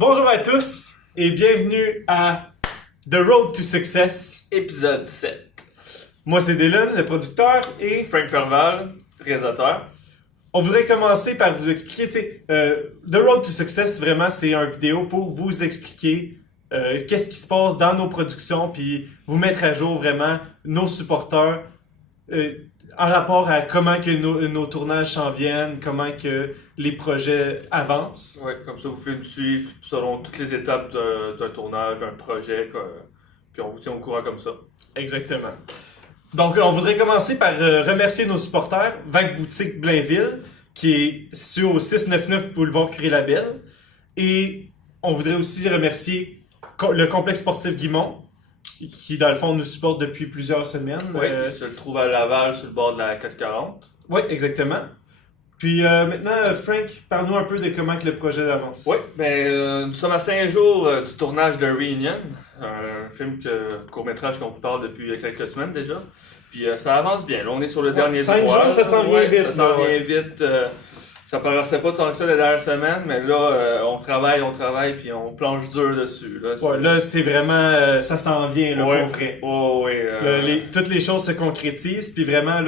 Bonjour à tous et bienvenue à The Road to Success. Épisode 7. Moi c'est Dylan, le producteur, et Frank Perval, réalisateur. on voudrait commencer par vous expliquer, The Road to Success, vraiment c'est une vidéo pour vous expliquer qu'est-ce qui se passe dans nos productions, puis vous mettre à jour vraiment nos supporters en rapport à comment que nos tournages s'en viennent, comment que les projets avancent. Ouais, comme ça vous pouvez nous suivre selon toutes les étapes d'un tournage, d'un projet, puis on vous tient au courant comme ça. Exactement. Donc, on voudrait commencer par remercier nos supporters, Vague Boutique Blainville, qui est situé au 699 Boulevard Curie-Labelle. Et on voudrait aussi remercier le complexe sportif Guimont, qui, dans le fond, nous supporte depuis plusieurs semaines. Oui, il se trouve à Laval, sur le bord de la 440. Oui, exactement. Puis maintenant, Frank, parle-nous un peu de comment que le projet avance. Oui, nous sommes à 5 jours du tournage de Reunion, un film court-métrage qu'on vous parle depuis quelques semaines déjà. Puis ça avance bien. Là, on est sur le dernier 5 droit. jours, ça s'en vient vite. Ça s'en vient vite. Ça paraissait pas tant que ça la dernière semaine, mais là, on travaille, puis on planche dur dessus. Là, c'est vraiment, ça s'en vient, là, pour vrai. Toutes les choses se concrétisent, puis vraiment,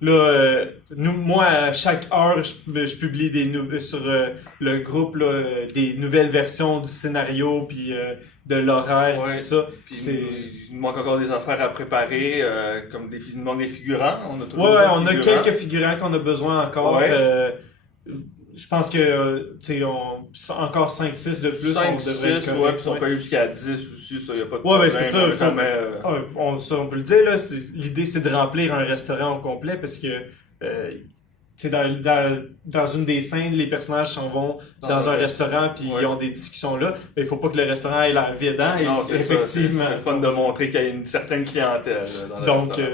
moi, à chaque heure, je publie sur le groupe des nouvelles versions du scénario, puis de l'horaire, tout ça. Puis il manque encore des affaires à préparer, comme il manque des figurants. On a toujours on a quelques figurants qu'on a besoin encore. Je pense que, encore 5-6 de plus, 5, on devrait 6, puis on peut aller jusqu'à 10 aussi, ça, y a pas de problème. C'est ça. On peut le dire, là, l'idée, c'est de remplir un restaurant au complet, parce que, dans une des scènes, les personnages s'en vont dans un restaurant, puis ils ont des discussions là, mais il faut pas que le restaurant ait l'air vide, hein? Non, effectivement. C'est le fun de montrer qu'il y a une certaine clientèle dans le restaurant.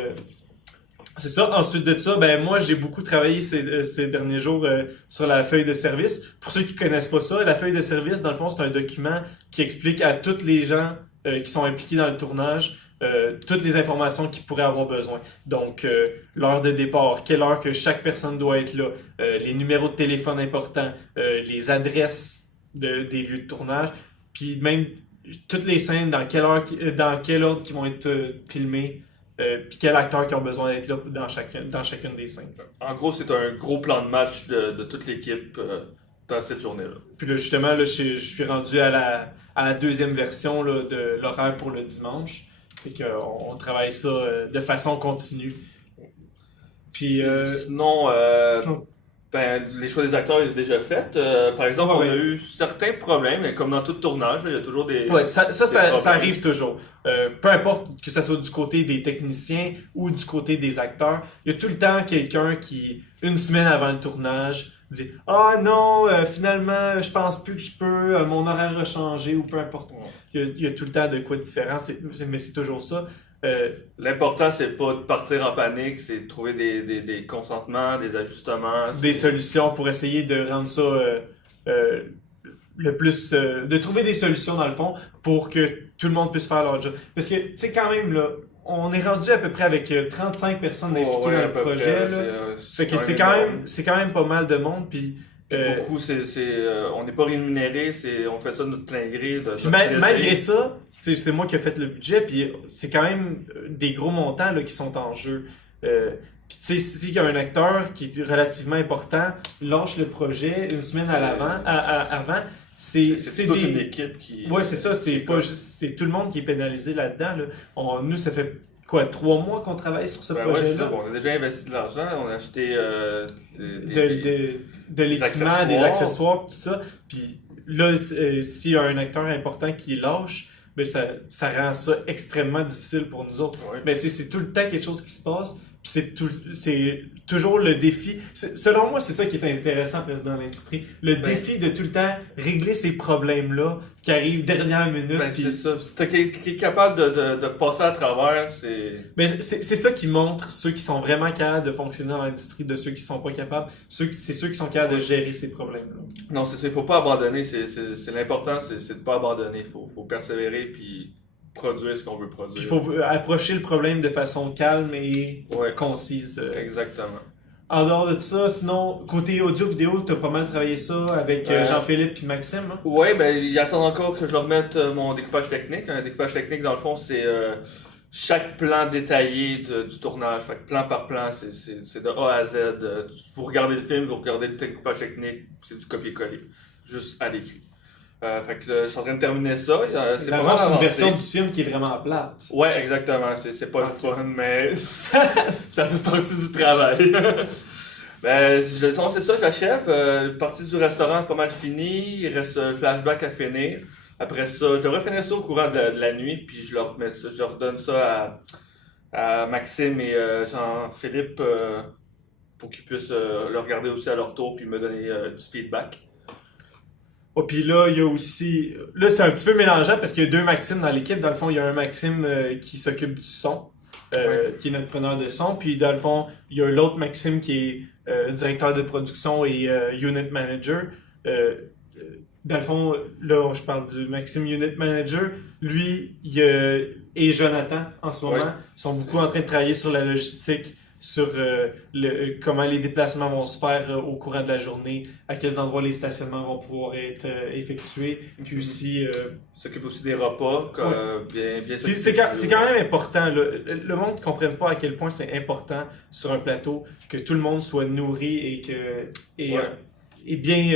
C'est ça. Ensuite de ça, moi, j'ai beaucoup travaillé ces derniers jours sur la feuille de service. Pour ceux qui connaissent pas ça, la feuille de service, dans le fond, c'est un document qui explique à tous les gens qui sont impliqués dans le tournage toutes les informations qu'ils pourraient avoir besoin. Donc, l'heure de départ, quelle heure que chaque personne doit être là, les numéros de téléphone importants, les adresses des lieux de tournage, puis même toutes les scènes, dans quel ordre qui vont être filmées, puis quel acteur qui ont besoin d'être là dans chacune des scènes. En gros, c'est un gros plan de match de toute l'équipe dans cette journée-là. Puis là, justement, je suis rendu à la deuxième version là, de l'horaire pour le dimanche. Fait qu'on travaille ça de façon continue. Puis sinon, les choix des acteurs sont déjà faits. Par exemple, on a eu certains problèmes, mais comme dans tout tournage, il y a toujours des. Ouais, ça arrive toujours. Peu importe que ce soit du côté des techniciens ou du côté des acteurs, il y a tout le temps quelqu'un qui, une semaine avant le tournage, dit « Ah non, finalement, je pense plus que je peux, mon horaire a changé » ou peu importe. Il y a tout le temps de quoi de différent, mais c'est toujours ça. L'important, c'est pas de partir en panique, c'est de trouver des consentements, des ajustements. Des solutions pour essayer de rendre ça le plus... de trouver des solutions, dans le fond, pour que tout le monde puisse faire leur job. Parce que, tu sais, quand même, là, on est rendu à peu près avec 35 personnes impliquées dans le projet. Fait que c'est quand même pas mal de monde. Puis, beaucoup, on n'est pas rémunéré, on fait ça de notre plein gré. Puis malgré ça, c'est moi qui ai fait le budget, puis c'est quand même des gros montants là, qui sont en jeu. Puis tu sais, s'il y a un acteur qui est relativement important, lâche le projet une semaine avant, c'est toute une équipe qui... Ouais, c'est ça, c'est tout le monde qui est pénalisé là-dedans. Là. Nous, ça fait quoi, 3 mois qu'on travaille sur ce projet-là? On a déjà investi de l'argent, on a acheté de l'équipement, des accessoires, tout ça. Puis là, s'il y a un acteur important qui lâche, ça rend ça extrêmement difficile pour nous autres. Ouais. Mais tu sais, c'est tout le temps quelque chose qui se passe, puis c'est toujours le défi. Selon moi, c'est ça qui est intéressant presque dans l'industrie. Le défi de tout le temps régler ces problèmes-là qui arrivent dernière minute. C'est ça. Si t'es capable de passer à travers, c'est... Mais c'est ça qui montre ceux qui sont vraiment capables de fonctionner dans l'industrie de ceux qui sont pas capables. C'est ceux qui sont capables de gérer ces problèmes-là. Non, c'est ça. Il faut pas abandonner. C'est l'important, c'est de pas abandonner. Faut persévérer, puis produire ce qu'on veut produire. Il faut approcher le problème de façon calme et concise. Exactement. En dehors de ça, sinon, côté audio-vidéo, t'as pas mal travaillé ça avec Jean-Philippe et Maxime. Hein? Ouais, ben, ils attendent encore que je leur mette mon découpage technique. Un découpage technique, dans le fond, c'est chaque plan détaillé du tournage. Fait que plan par plan, c'est de A à Z. Vous regardez le film, vous regardez le découpage technique, c'est du copier-coller. Juste à l'écrit. Fait que là, je suis en train de terminer ça. C'est pas mal C'est une avancé. version du film qui est vraiment plate. Ouais, exactement. C'est pas le fun, mais ça fait partie du travail. Ben, c'est ça, j'achève. La partie du restaurant est pas mal finie. Il reste un flashback à finir. Après ça, j'aimerais finir ça au courant de la nuit, puis je leur remets ça, je redonne ça à Maxime et Jean-Philippe pour qu'ils puissent le regarder aussi à leur tour puis me donner du feedback. Oh, puis là, il y a aussi. Là, c'est un petit peu mélangeant parce qu'il y a deux Maximes dans l'équipe. Dans le fond, il y a un Maxime qui s'occupe du son, qui est notre preneur de son. Puis dans le fond, il y a l'autre Maxime qui est directeur de production et unit manager. Dans le fond, là, je parle du Maxime Unit Manager. Lui et Jonathan, en ce moment, sont beaucoup en train de travailler sur la logistique, sur comment les déplacements vont se faire au courant de la journée, à quels endroits les stationnements vont pouvoir être effectués, puis aussi... S'occupe aussi des repas, bien c'est quand même important. Là. Le monde ne comprenne pas à quel point c'est important sur un plateau que tout le monde soit nourri et bien...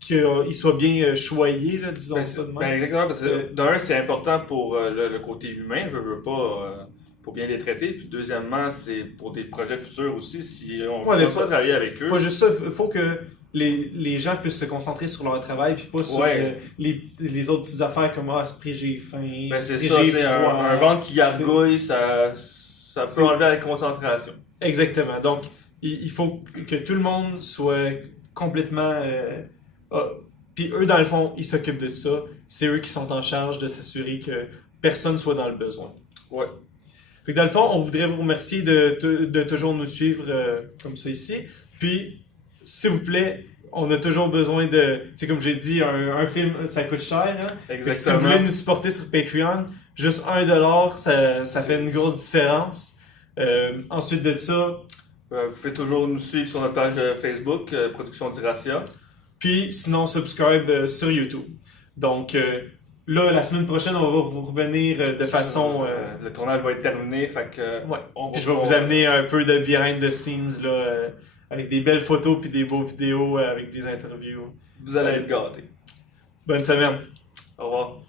qu'il soit bien choyé, là, disons ça de même. Ben exactement, parce que d'un, c'est important pour le côté humain, veut pas, pour bien les traiter. Puis deuxièmement, c'est pour des projets futurs aussi, si on veut pas travailler avec eux. Pas juste ça, il faut que les gens puissent se concentrer sur leur travail, puis pas sur les autres petites affaires comme « Ah, ce j'ai faim, ben c'est ça, un ventre qui gargouille, ça peut enlever la concentration. Exactement, donc il faut que tout le monde soit complètement... puis eux, dans le fond, ils s'occupent de ça. C'est eux qui sont en charge de s'assurer que personne soit dans le besoin. Ouais. Fait que dans le fond, on voudrait vous remercier de toujours nous suivre comme ça ici. Puis, s'il vous plaît, on a toujours besoin de... Tu sais, comme j'ai dit, un film, ça coûte cher. Hein? Exactement. Si vous voulez nous supporter sur Patreon, juste $1, ça fait une grosse différence. Ensuite de ça... vous pouvez toujours nous suivre sur notre page Facebook, Production d'Iracia. Puis, sinon, subscribe sur YouTube. Donc, là, la semaine prochaine, on va vous revenir de façon... le tournage va être terminé, fait que... Puis je vais vous amener un peu de behind the scenes, là, avec des belles photos puis des beaux vidéos, avec des interviews. Vous allez être gâtés. Bonne semaine. Au revoir.